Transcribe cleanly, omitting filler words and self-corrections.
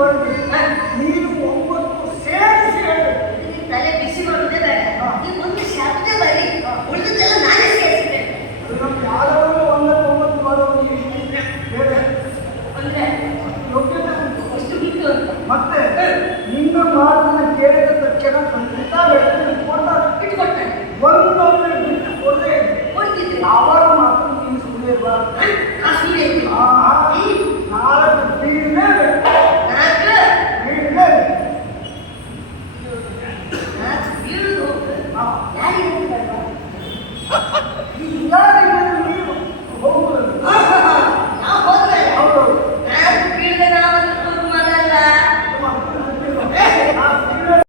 ಬರೆದು ನೀನು 9 ಸೇರಿಸಿ ನೀನು ತಲೆ ಬಿಸಿ ಮಾಡುವುದೇ ಬೇಡ. ನೀವು ಒಂದು ಶಬ್ದ ಬರಿ, ಉಳಿದದ್ದೆಲ್ಲ ನಾನೇ ಸೇರಿಸ್ತೇನೆ. ನಮ್ಗೆ ಯಾವ್ದಾದ್ರು 9 ಮಾಡೋದು ಬೇರೆ ಅಂದ್ರೆ ಯೋಗ್ಯತೆ ಉಂಟು. ಎಷ್ಟು ಬಿಟ್ಟು ಅಂತ ಮತ್ತೆ ನಿನ್ನ ಮಾತನ್ನ ಕೇಳಿದ ತಕ್ಷಣ ಖಂಡಿತ ಇಟ್ಕೊಡ್ತಾನೆ. ಒಂದೊಮ್ಮೆ ಬಿಟ್ಟು ಕೊಡದೆ ಕೊಡ್ತಿದ್ದೆ ಅವರ ಮಾತು ನೀನು ಸುಮ್ಮನೆ ಇರಬಾರ್ದು. ಆ ಸೂರ್ಯ